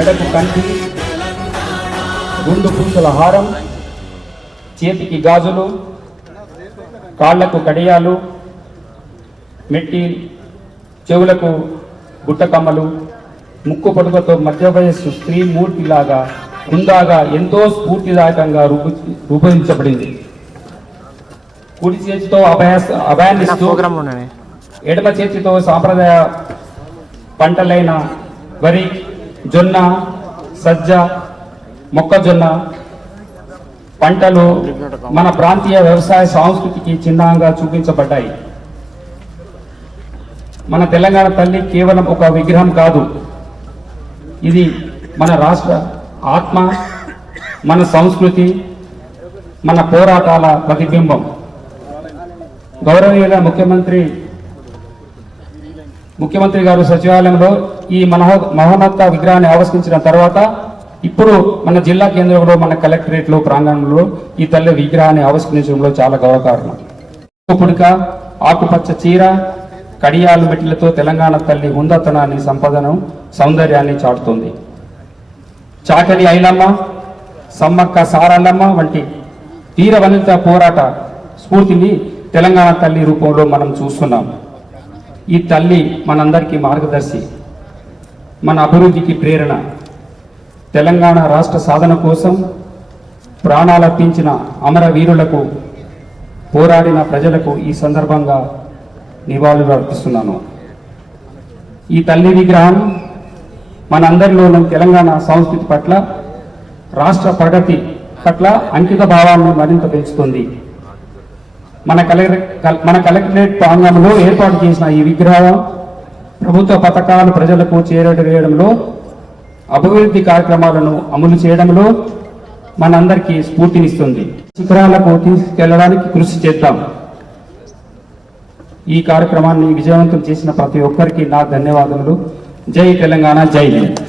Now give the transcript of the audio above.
మెడకు కంటి, గుండు పూసల హారం, చేతికి గాజులు, కాళ్లకు కడియాలు, మెట్టి, చెవులకు గుట్టకమ్మలు, ముక్కు పొడుగుతో మధ్య వయస్సు స్త్రీ మూర్తిలాగా హుందాగా ఎంతో స్ఫూర్తిదాయకంగా రూపొందించబడింది. కుడి చేతితో అభయాన్నిస్తూ ఎడమ చేతితో సాంప్రదాయ పంటలైన వరి, జొన్న, సజ్జ, మొక్కజొన్న పంటలు మన ప్రాంతీయ వ్యవసాయ సంస్కృతికి చిహ్నంగా చూపించబడ్డాయి. మన తెలంగాణ తల్లి కేవలం ఒక విగ్రహం కాదు, ఇది మన రాష్ట్ర ఆత్మ, మన సంస్కృతి, మన పోరాటాల ప్రతిబింబం. గౌరవనీయుల ముఖ్యమంత్రి గారు సచివాలయంలో ఈ మహోన్నత విగ్రహాన్ని ఆవిష్కరించిన తర్వాత ఇప్పుడు మన జిల్లా కేంద్రంలో మన కలెక్టరేట్లో ప్రాంగణంలో ఈ తల్లి విగ్రహాన్ని ఆవిష్కరించడంలో చాలా గౌరవకారణం. పుడక, ఆకుపచ్చ చీర, కడియాలు మెట్లతో తెలంగాణ తల్లి హుందాతనాన్ని, సంపదను, సౌందర్యాన్ని చాటుతుంది. చాకలి ఐలమ్మ, సమ్మక్క సారల్లమ్మ వంటి వీర వనిత పోరాట స్ఫూర్తిని తెలంగాణ తల్లి రూపంలో మనం చూస్తున్నాం. ఈ తల్లి మనందరికీ మార్గదర్శి, మన అభివృద్ధికి ప్రేరణ. తెలంగాణ రాష్ట్ర సాధన కోసం ప్రాణాలర్పించిన అమరవీరులకు, పోరాడిన ప్రజలకు ఈ సందర్భంగా నివాళులు అర్పిస్తున్నాను. ఈ తల్లి విగ్రహం మనందరిలోనూ తెలంగాణ సంస్కృతి పట్ల, రాష్ట్ర ప్రగతి పట్ల అంకిత భావాలను మరింత పెంచుతుంది. మన కలెక్టరేట్ ప్రాంగణంలో ఏర్పాటు చేసిన ఈ విగ్రహం ప్రభుత్వ పథకాలు ప్రజలకు చేరవేయడంలో, అభివృద్ధి కార్యక్రమాలను అమలు చేయడంలో మనందరికీ స్ఫూర్తినిస్తుంది. శిఖరాలకు తీసుకెళ్లడానికి కృషి చేద్దాం. ఈ కార్యక్రమాన్ని విజయవంతం చేసిన ప్రతి ఒక్కరికి నా ధన్యవాదములు. జై తెలంగాణ, జై హింద్.